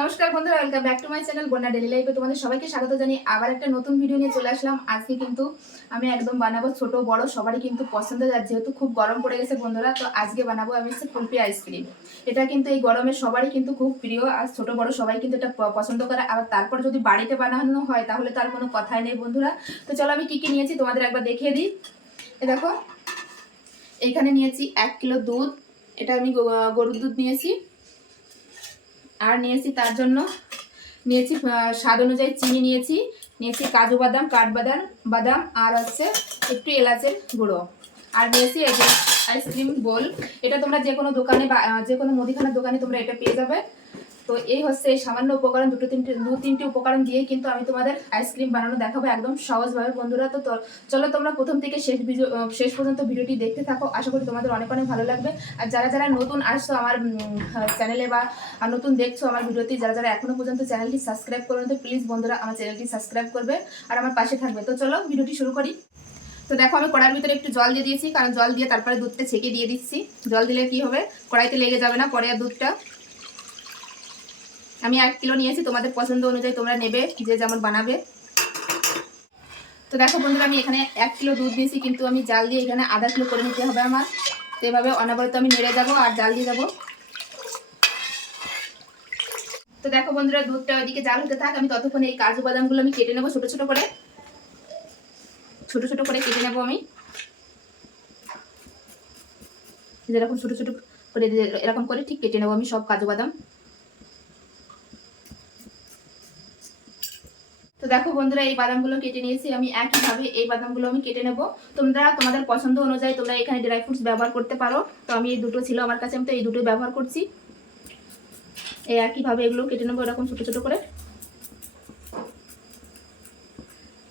নমস্কার বন্ধুরা welcome back to my channel Bonna daily লাইফে তোমাদের সবাইকে স্বাগত জানিয়ে আবার একটা নতুন ভিডিও নিয়ে চলে আসলাম। আজকে কিন্তু আমি একদম বানাবো ছোট, বড়, সবারই কিন্তু পছন্দ, যার যেহেতু খুব গরম পড়ে গেছে বন্ধুরা, তো আজকে বানাবো আমি হচ্ছে ফুলপি আইসক্রিম এটা কিন্তু এই গরমে সবারই কিন্তু খুব প্রিয়, আর ছোট, বড় সবাই কিন্তু এটা পছন্দ করে। আর তারপর যদি বাড়িতে বানানো হয়, তাহলে তার কোনো কথাই নেই বন্ধুরা। তো চলো আমি কি কি নিয়েছি তোমাদের একবার দেখিয়ে দিই। এ দেখো, এখানে নিয়েছি এক কিলো দুধ, এটা আমি গরুর দুধ নিয়েছি। আর নিয়েছি তার জন্য। নিয়েছি স্বাদ অনুযায়ী চিনি নিয়েছি। নিয়েছি কাজু বাদাম, কাঠবাদাম, বাদাম, আর হচ্ছে একটু এলাচের গুঁড়ো। আর নিয়েছি আইসক্রিম বোল এটা তোমরা যে কোনো দোকানে বা যে কোনো মুদিখানার দোকানে তোমরা এটা পেয়ে যাবে। তো এই হচ্ছে এই সামান্য উপকরণ, দুটো তিনটে, দু তিনটি উপকরণ দিয়ে কিন্তু আমি তোমাদের আইসক্রিম বানানো দেখাবো একদম সহজভাবে। বন্ধুরা, তো চলো তোমরা প্রথম থেকে শেষ শেষ পর্যন্ত ভিডিওটি দেখতে থাকো। আশা করি তোমাদের অনেক অনেক ভালো লাগবে। আর যারা যারা নতুন আসছো আমার চ্যানেলে বা নতুন দেখছ আমার ভিডিওটি, যারা যারা এখনও পর্যন্ত চ্যানেলটি সাবস্ক্রাইব করো তো প্লিজ বন্ধুরা আমার চ্যানেলটি সাবস্ক্রাইব করবে আর আমার পাশে থাকবে। তো চলো ভিডিওটি শুরু করি। তো দেখো আমি কড়াইয়ের ভিতরে একটু জল দিয়ে দিয়েছি, কারণ জল দিয়ে তারপরে দুধটা ছেঁকে দিয়ে দিচ্ছি। জল দিলে কি হবে? কড়াইতে লেগে যাবে না, পরে দুধটা। আমি এক কিলো নিয়েছি, তোমাদের পছন্দ অনুযায়ী তোমরা নেবে, যে যেমন বানাবে। তো দেখো বন্ধুরা, আমি এখানে এক কিলো দুধ দিয়েছি কিন্তু আমি জাল দিয়ে এখানে আধা কিলো করে নিতে হবে আমার। তো এভাবে অনাবরত আমি নেড়ে যাব আর জাল দিয়ে যাব। তো দেখো বন্ধুরা, দুধটা ওইদিকে জাল হতে থাক, আমি ততক্ষণে এই কাজু বাদামগুলো আমি কেটে নেব ছোটো ছোটো করে। ছোটো ছোটো করে কেটে নেব আমি। যেরকম ছোটো ছোটো করে এরকম করে ঠিক কেটে নেব আমি সব কাজু বাদাম। তো দেখো বন্ধুরা, এই বাদামগুলো কেটে নিয়েছি। আমি একইভাবে এই বাদামগুলো আমি কেটে নেব। তোমরা তোমাদের পছন্দ অনুযায়ী তোমরা এখানে ড্রাই ফ্রুটস ব্যবহার করতে পারো। তো আমি এই দুটো ছিল আমার কাছে, আমি তো এই দুটো ব্যবহার করছি। এই একইভাবে এগুলো কেটে নেব এরকম ছোটো ছোটো করে।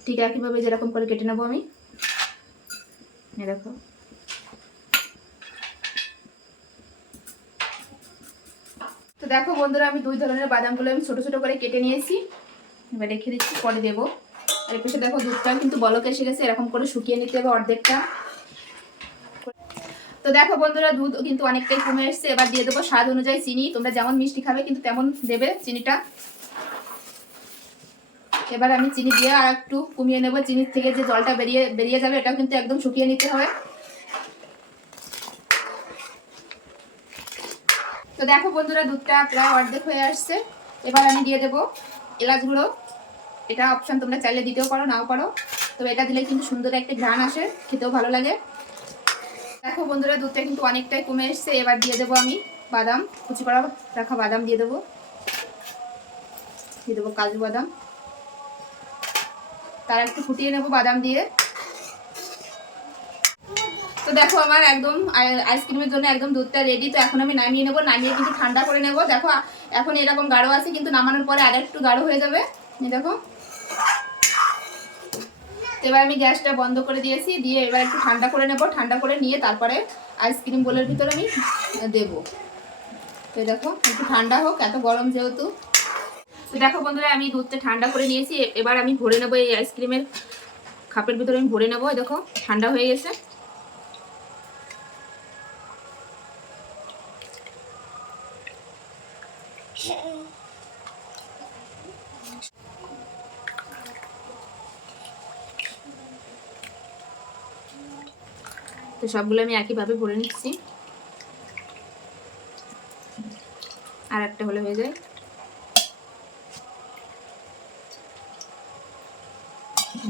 ঠিক একইভাবে যেরকম করে কেটে নেব আমি। দেখো। তো দেখো বন্ধুরা, আমি দুই ধরনের বাদামগুলো আমি ছোট ছোট করে কেটে নিয়েছি। এবার রেখে দিচ্ছি, পরে দেবো। আর এর দেখো দুধটা কিন্তু বলক এসে গেছে, এরকম করে শুকিয়ে নিতে হবে অর্ধেকটা। তো দেখো বন্ধুরা, দুধ কিন্তু অনেকটাই কমে এসছে। এবার দিয়ে দেবো স্বাদ অনুযায়ী চিনি। তোমরা যেমন মিষ্টি খাবে, কিন্তু তেমন দেবে চিনিটা। এবার আমি চিনি দিয়ে আর একটু কমিয়ে নেব। চিনির থেকে যে জলটা বেরিয়ে বেরিয়ে যাবে, এটাও কিন্তু একদম শুকিয়ে নিতে হবে। তো দেখো বন্ধুরা, দুধটা প্রায় অর্ধেক হয়ে আসছে। এবার আমি দিয়ে দেবো এলাচ গুঁড়ো এটা অপশান তোমরা চাইলে দিতেও পারো, নাও পারো। তবে এটা দিলে কিন্তু সুন্দর একটা ঘ্রাণ আসে, খেতেও ভালো লাগে। দেখো বন্ধুরা, দুধটা কিন্তু অনেকটাই কমে এসছে, এবার দিয়ে দেবো আমি বাদাম কুচি করা রাখা বাদাম দিয়ে দেবো। দিয়ে দেবো কাজু বাদাম। তার একটু ফুটিয়ে নেব বাদাম দিয়ে। তো দেখো আমার একদম আই- আইসক্রিমের জন্য একদম দুধটা রেডি তো এখন আমি নামিয়ে নেব, নামিয়ে কিন্তু ঠান্ডা করে নেব। দেখো এখন এরকম গাঢ় আছে, কিন্তু নামানোর পরে আর একটু গাঢ় হয়ে যাবে। দেখো। এবার আমি গ্যাসটা বন্ধ করে দিয়েছি, দিয়ে এবার একটু ঠান্ডা করে নেব। ঠান্ডা করে নিয়ে তারপরে আইসক্রিম বোলের ভিতরে আমি দেবো। তো দেখো, একটু ঠান্ডা হোক, এত গরম যেহেতু। তো দেখো বন্ধুরা, আমি দুধটা ঠান্ডা করে নিয়েছি। এবার আমি ভরে নেব এই আইসক্রিমের খাপের ভিতরে, আমি ভরে নেব। দেখো, ঠান্ডা হয়ে গেছে। তো সবগুলো আমি একইভাবে ভরে নিচ্ছি। আর একটা হলে হয়ে যায়।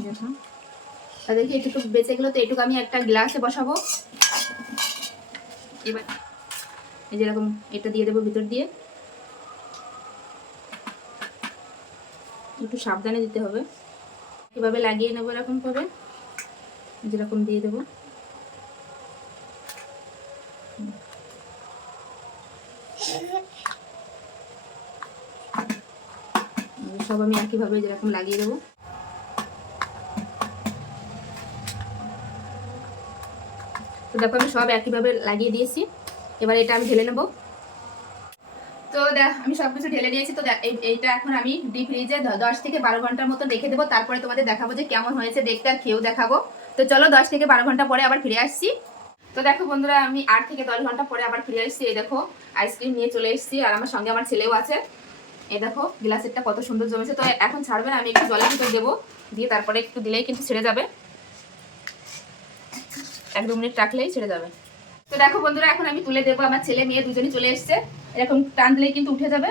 দেখো। এটুকু বেঁচে গেলো তো এটুকু আমি একটা গ্লাসে বসাবো। এবার এই যেরকম এটা দিয়ে দেবো ভিতর দিয়ে। একটু সাবধানে দিতে হবে। এভাবে লাগিয়ে নেব এরকম ভাবে যেরকম দিয়ে দেবো। সব আমি একইভাবে যেরকম লাগিয়ে দেবো। তো দেখো আমি সব একইভাবে লাগিয়ে দিয়েছি। এবার এটা আমি ঢেলে নেব। তো দেখ, আমি সব কিছু ঢেলে দিয়েছি, তো এইটা এখন আমি ডিপ ফ্রিজে দশ থেকে বারো ঘণ্টার মতো রেখে দেবো, তারপরে তোমাদের দেখাবো যে কেমন হয়েছে, দেখতে আর খেয়েও দেখাবো। তো চলো দশ থেকে বারো ঘণ্টা পরে আবার ফিরে আসছি। তো দেখো বন্ধুরা, আমি আট থেকে দশ ঘণ্টা পরে আবার ফিরে আসছি এই দেখো আইসক্রিম নিয়ে চলে এসেছি, আর আমার সঙ্গে আমার ছেলেও আছে। এই দেখো, গ্লাসেরটা কত সুন্দর জমেছে, তো এখন ছাড়বে না, আমি একটু জলের ভিতর দেবো, দিয়ে তারপরে একটু দিলেই কিন্তু ছেড়ে যাবে। এক দু মিনিট রাখলেই ছেড়ে যাবে। তো দেখো বন্ধুরা, এখন আমি তুলে দেবো, আমার ছেলে, মেয়ে দুজনই চলে এসছে। এরকম টান দিলেই কিন্তু উঠে যাবে।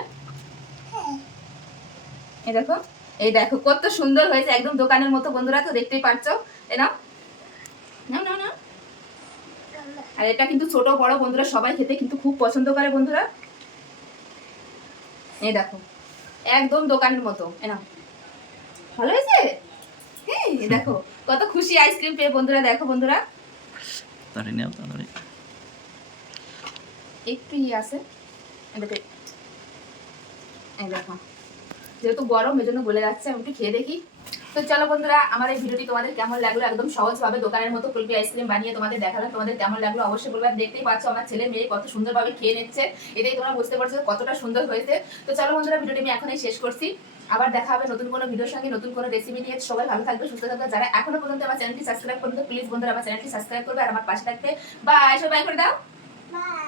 এই দেখো এই দেখো কত সুন্দর হয়েছে একদম দোকানের মতো বন্ধুরা তো দেখতেই পাচ্ছ এ নাও নাও নাও নাও। আর এটা কিন্তু ছোট বড় বন্ধুরা সবাই খেতে কিন্তু খুব পছন্দ করে বন্ধুরা। এই দেখো একদম দোকানের মতো। এ নাও ভালো হয়েছে? হ্যাঁ এই দেখো কত খুশি আইসক্রিম পেয়ে বন্ধুরা দেখো বন্ধুরা। তাড়াতাড়ি নাও তাড়াতাড়ি। একটু ইয়ে আছে। এই যেহেতু গরম, এই জন্য গলে যাচ্ছে, আমি একটু খেয়ে দেখি। তো চলো বন্ধুরা, আমার এই ভিডিওটি তোমাদের কেমন লাগল? একদম সহজভাবে দোকানের মতো কুলপি আইসক্রিম বানিয়ে তোমাদের দেখালাম। তোমাদের কেমন লাগল? অবশ্যই বলবে। দেখতেই পাচ্ছ, আমার ছেলে মেয়ে কত সুন্দরভাবে খেয়ে নিচ্ছে। এটাই তোমরা বুঝতে পারছ কতটা সুন্দর হয়েছে। তো চলো বন্ধুরা, ভিডিওটি আমি এখনই শেষ করছি। আবার দেখা হবে নতুন কোনো ভিডিওর সঙ্গে, নতুন কোনো রেসিপি নিয়ে। সবাই ভালো থাকবে, সুস্থ থাকবে। যারা এখনও পর্যন্ত আমার চ্যানেলটি সাবস্ক্রাইব করবে প্লিজ বন্ধুরা, আমার চ্যানেলটি সাবস্ক্রাইব করবে। আর আমার পাশে থাকবে। বাই সবাই করে দাও। Bye.